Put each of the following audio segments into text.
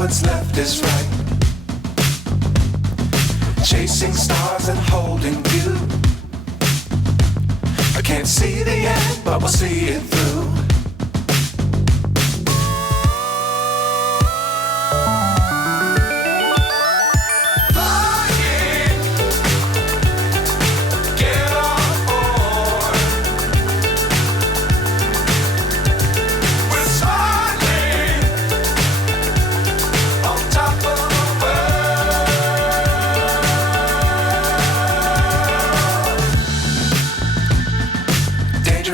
what's left is right. Chasing stars and holding you. I can't see the end, but we'll see it through.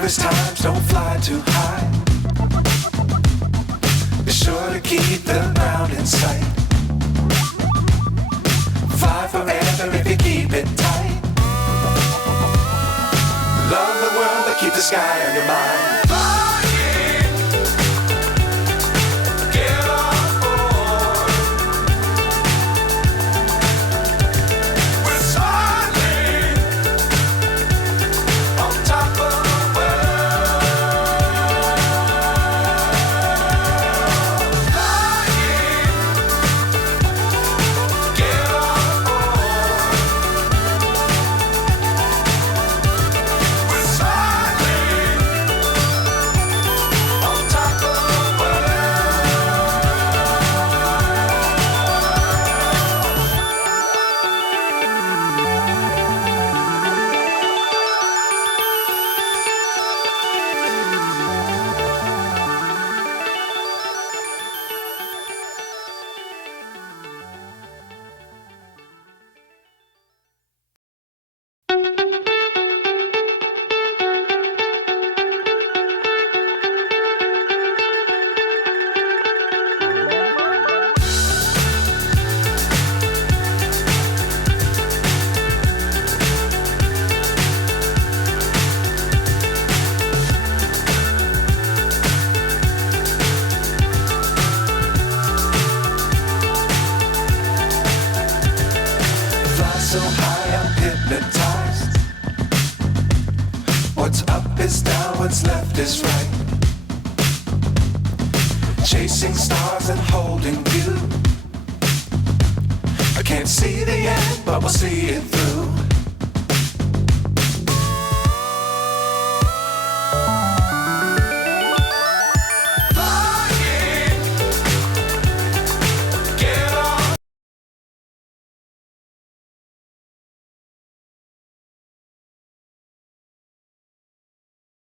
Times don't fly too high. Be sure to keep the ground in sight. Fly forever if you keep it tight. Love the world but keep the sky on your mind. So high I'm hypnotized. What's up is down, what's left is right. Chasing stars and holding you. I can't see the end, but we'll see it through.